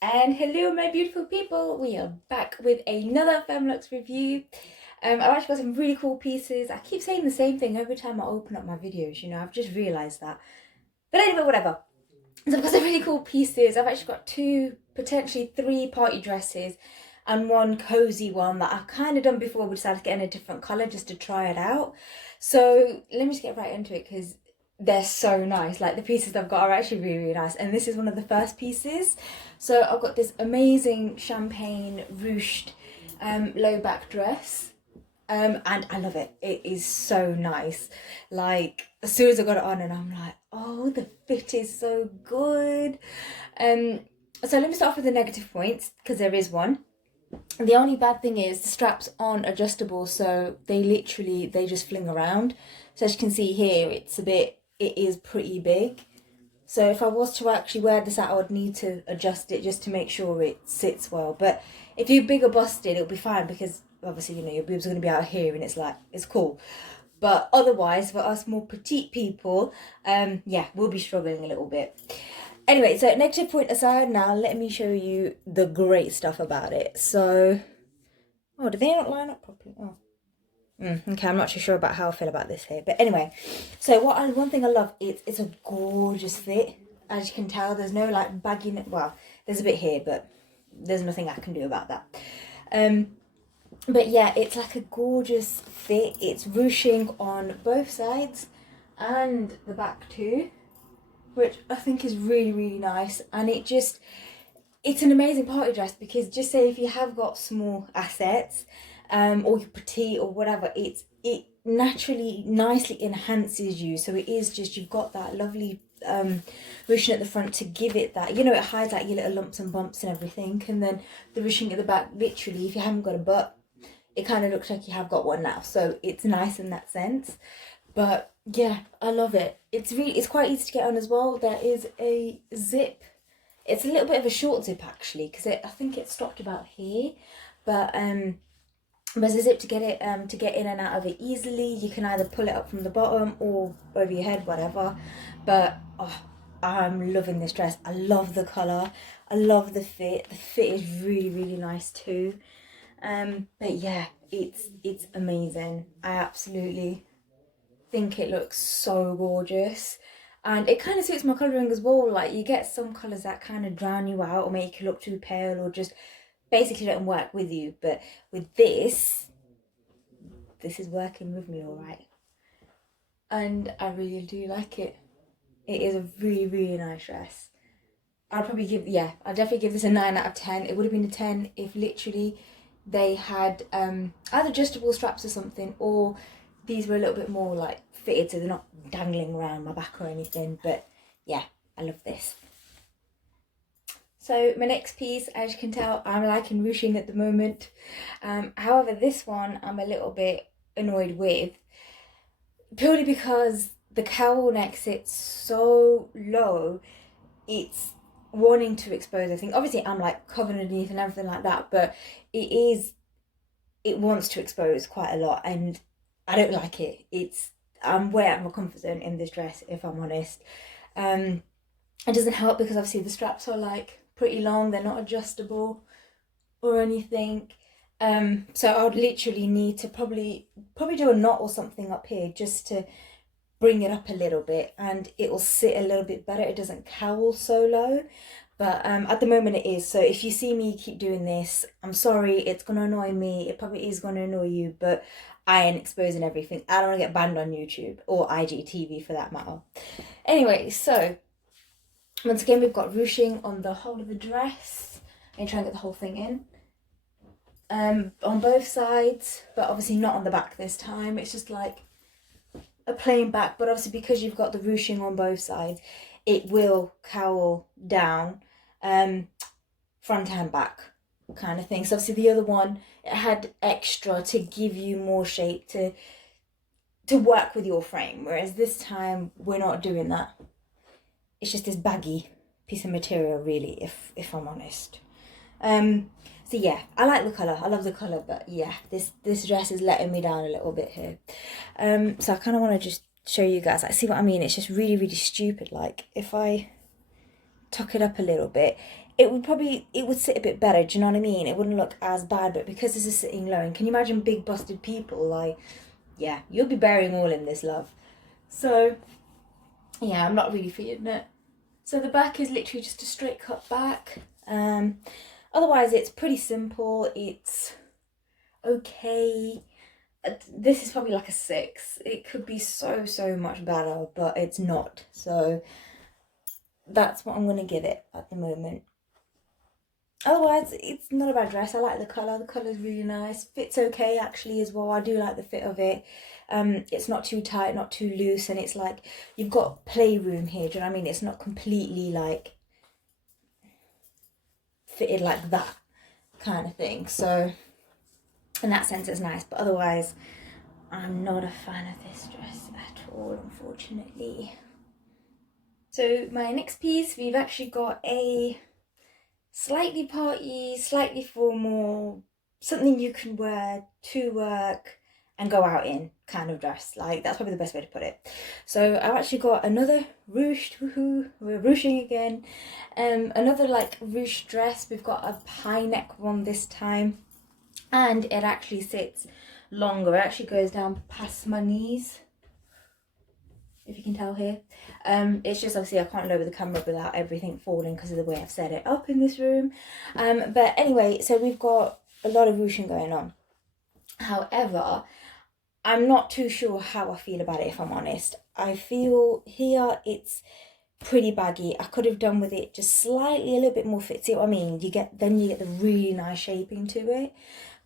And hello my beautiful people, we are back with another Femme Luxe review. I've actually got some really cool pieces. I keep saying the same thing every time I open up my videos, I've just realised that. But anyway, whatever. So I've got some really cool pieces. I've actually got two, potentially three party dresses and one cozy one that I've kind of done before. We decided to get in a different colour just to try it out. So let me just get right into it because they're so nice. Like the pieces I've got are actually really, really nice. And this is one of the first pieces. So I've got this amazing champagne ruched low back dress. And I love it. It is so nice. Like as soon as I got it on, and I'm like, oh, the fit is so good. Um, so let me start off with the negative points because there is one. The only bad thing is the straps aren't adjustable, so they just fling around. So as you can see here, it is pretty big. So if I was to actually wear this out, I would need to adjust it just to make sure it sits well. But if you're big or busted, it'll be fine because obviously, your boobs are going to be out here and it's cool. But otherwise, for us more petite people, yeah, we'll be struggling a little bit. Anyway, so negative point aside, now let me show you the great stuff about it. So, oh, did they not line up properly? Oh. Okay, I'm not too sure about how I feel about this here, but anyway, so one thing I love is it's a gorgeous fit. As you can tell, there's no like bagginess. Well, there's a bit here, but there's nothing I can do about that. But yeah, it's like a gorgeous fit. It's ruching on both sides and the back too, which I think is really, really nice. And it's an amazing party dress because just say if you have got small assets, or you're petite or whatever, it naturally nicely enhances you. So it is just you've got that lovely ruching at the front to give it that, it hides like your little lumps and bumps and everything, and then the ruching at the back, literally, if you haven't got a butt, it kind of looks like you have got one now. So it's nice in that sense. But yeah, I love it. It's quite easy to get on as well. There is a zip. It's a little bit of a short zip actually because I think it stopped about here, but there's a zip to get in and out of it easily. You can either pull it up from the bottom or over your head, whatever. But oh, I'm loving this dress. I love the colour. I love the fit. The fit is really, really nice too. But yeah, it's amazing. I absolutely think it looks so gorgeous. And it kind of suits my colouring as well. Like you get some colours that kind of drown you out or make you look too pale or just basically don't work with you. But with this is working with me all right. And I really do like it. It is a really, really nice dress. I'd definitely give this a 9 out of 10. It would have been a 10 if literally they had either adjustable straps or something, or these were a little bit more like fitted so they're not dangling around my back or anything. But yeah, I love this. So my next piece, as you can tell, I'm liking ruching at the moment. However, this one I'm a little bit annoyed with, purely because the cowl neck sits so low. It's wanting to expose everything. Obviously, I'm like covered underneath and everything like that, but it wants to expose quite a lot, and I don't like it. I'm way out of my comfort zone in this dress, if I'm honest. Um, it doesn't help because obviously the straps are like pretty long. They're not adjustable or anything. So I would literally need to probably do a knot or something up here just to bring it up a little bit, and it will sit a little bit better. It doesn't cowl so low, but at the moment it is. So if you see me keep doing this, I'm sorry, it's gonna annoy me. It probably is gonna annoy you, but I ain't exposing everything. I don't want to get banned on YouTube or IGTV for that matter. Anyway, so once again we've got ruching on the whole of the dress. And try and get the whole thing in. On both sides, but obviously not on the back this time. It's just like a plain back, but obviously because you've got the ruching on both sides, it will cowl down, front and back kind of thing. So obviously the other one, it had extra to give you more shape to work with your frame, whereas this time we're not doing that. It's just this baggy piece of material, really, if I'm honest. So yeah, I like the colour. I love the colour, but yeah, this dress is letting me down a little bit here. So I kind of want to just show you guys. See what I mean? It's just really, really stupid. Like if I tuck it up a little bit, it would sit a bit better, do you know what I mean? It wouldn't look as bad, but because this is sitting low, and can you imagine big busted people, like, yeah, you'll be burying all in this, love. So yeah, I'm not really feeling it. So the back is literally just a straight cut back. Otherwise it's pretty simple. It's okay. This is probably like a 6. It could be so much better, but it's not. So that's what I'm gonna give it at the moment. Otherwise, it's not a bad dress. I like the colour. The colour's really nice. Fits okay actually as well. I do like the fit of it. It's not too tight, not too loose, and it's like you've got playroom here. Do you know what I mean? It's not completely like fitted like that kind of thing. So in that sense, it's nice. But otherwise, I'm not a fan of this dress at all, unfortunately. So my next piece, we've actually got a slightly party, slightly formal, something you can wear to work and go out in kind of dress. Like, that's probably the best way to put it. So I've actually got another ruched, woohoo, we're ruching again. Another like ruched dress. We've got a high neck one this time, and it actually sits longer. It actually goes down past my knees, if you can tell here. It's just obviously I can't lower the camera without everything falling because of the way I've set it up in this room. But anyway, so we've got a lot of ruching going on. However, I'm not too sure how I feel about it, if I'm honest. I feel here it's pretty baggy. I could have done with it just slightly a little bit more fit. See what I mean? You get the really nice shaping to it.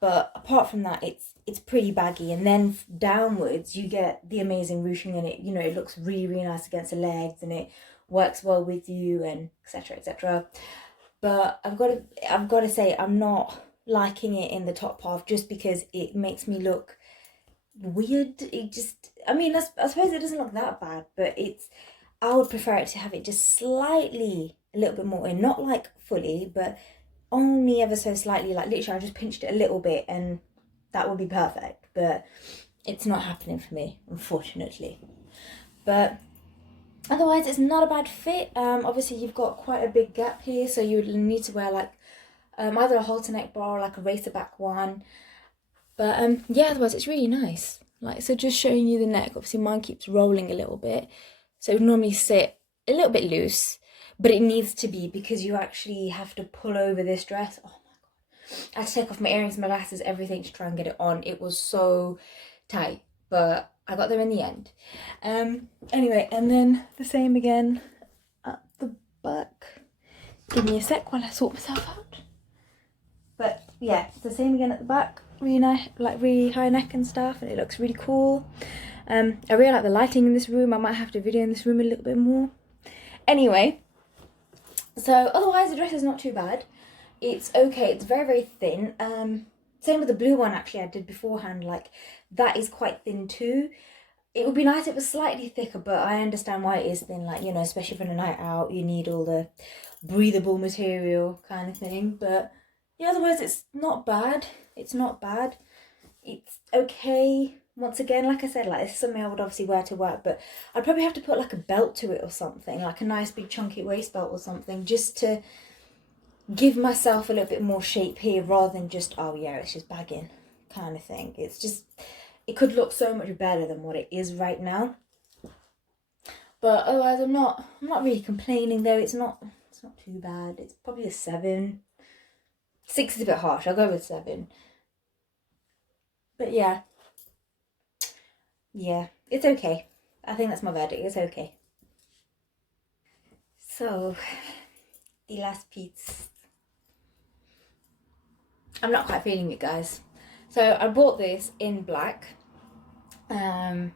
But apart from that, it's pretty baggy, and then downwards you get the amazing ruching, and it, you know, it looks really nice against the legs, and it works well with you, and etc etc. But I've got to say I'm not liking it in the top half, just because it makes me look weird. It just, I mean, I suppose it doesn't look that bad, but I would prefer it to have it just slightly a little bit more in, not like fully, but only ever so slightly, like literally I just pinched it a little bit and that would be perfect, but it's not happening for me, unfortunately. But otherwise it's not a bad fit. Obviously you've got quite a big gap here, so you would need to wear like either a halter neck bra or like a racer back one. But yeah, otherwise it's really nice. Like, so just showing you the neck, obviously mine keeps rolling a little bit, so it would normally sit a little bit loose, but it needs to be, because you actually have to pull over this dress. Oh my god, I had to take off my earrings, my glasses, everything to try and get it on. It was so tight, but I got there in the end. Anyway, and then the same again at the back. Give me a sec while I sort myself out. But yeah, it's the same again at the back. Really nice, like really high neck and stuff, and it looks really cool. I really like the lighting in this room. I might have to video in this room a little bit more. Anyway, so otherwise the dress is not too bad. It's okay. It's very thin. Same with the blue one actually I did beforehand. Like, that is quite thin too. It would be nice if it was slightly thicker, but I understand why it is thin. Like, you know, especially for a night out, you need all the breathable material kind of thing. But yeah, otherwise it's not bad. It's not bad. It's okay. Once again, like I said, like, this is something I would obviously wear to work, but I'd probably have to put like a belt to it or something, like a nice big chunky waist belt or something, just to give myself a little bit more shape here, rather than just, oh yeah, it's just bagging kind of thing. It's just, it could look so much better than what it is right now. But otherwise I'm not really complaining though. It's not too bad. It's probably a 7. 6 is a bit harsh. I'll go with 7. But yeah, it's okay. I think that's my verdict. It's okay. So the last piece. I'm not quite feeling it, guys. So I bought this in black a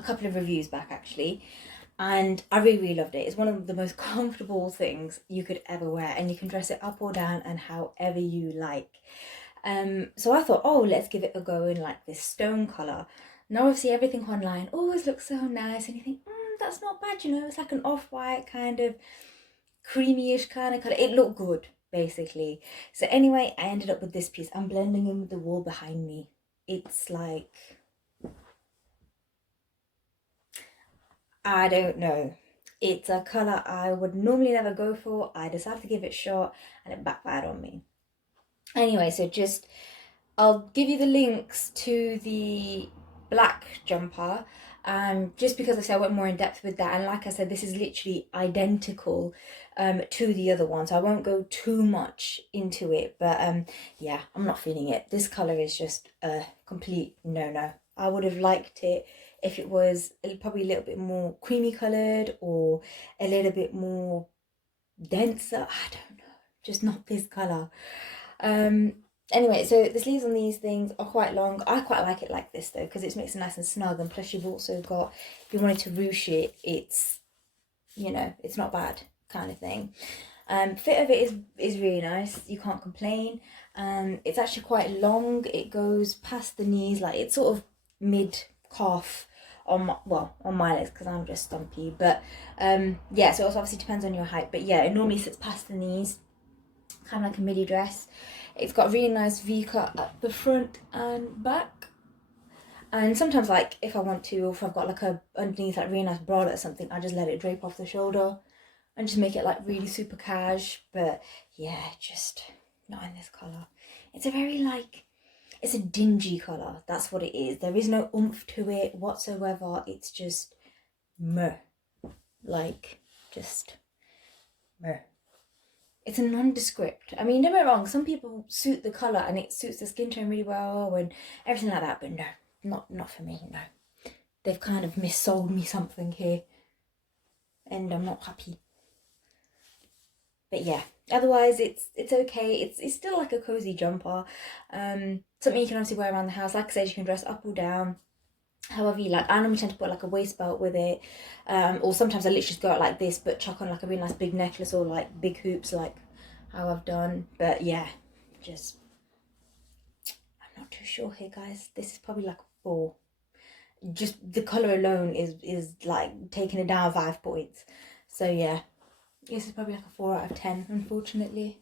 couple of reviews back actually, and I really loved it. It's one of the most comfortable things you could ever wear, and you can dress it up or down and however you like. So I thought, oh, let's give it a go in like this stone colour. Now obviously everything online always looks so nice, and you think, that's not bad, you know, it's like an off-white kind of creamy-ish kind of colour. It looked good, basically. So anyway, I ended up with this piece. I'm blending in with the wall behind me. It's like, I don't know. It's a colour I would normally never go for. I decided to give it a shot and it backfired on me. Anyway, so just, I'll give you the links to the black jumper, just because I said I went more in depth with that, and like I said, this is literally identical to the other one, so I won't go too much into it, but yeah, I'm not feeling it. This colour is just a complete no-no. I would have liked it if it was probably a little bit more creamy coloured or a little bit more denser. I don't know, just not this colour. Anyway, so the sleeves on these things are quite long. I quite like it like this though, because it makes it nice and snug, and plus you've also got, if you wanted to ruche it, it's, you know, it's not bad kind of thing. Fit of it is really nice. You can't complain. It's actually quite long. It goes past the knees, like it's sort of mid calf on my, well, on my legs because I'm just stumpy. But yeah, so it also obviously depends on your height. But yeah, it normally sits past the knees, kind of like a midi dress. It's got a really nice V-cut at the front and back. And sometimes, like, if I want to, or if I've got like a underneath like really nice bralette or something, I just let it drape off the shoulder and just make it like really super cash. But yeah, just not in this colour. It's a very like, it's a dingy colour. That's what it is. There is no oomph to it whatsoever. It's just meh. Like, just meh. It's a nondescript. I mean, don't get me wrong, some people suit the colour and it suits the skin tone really well and everything like that, but no, not for me, no. They've kind of missold me something here and I'm not happy. But yeah, otherwise it's okay. It's still like a cozy jumper. Something you can obviously wear around the house. Like I said, you can dress up or down, however you like. I normally tend to put like a waist belt with it, or sometimes I literally just go out like this but chuck on like a really nice big necklace or like big hoops like how I've done. But yeah, just, I'm not too sure here, guys. This is probably like a 4. Just the colour alone is like taking it down 5 points. So yeah, this is probably like a 4 out of 10, unfortunately.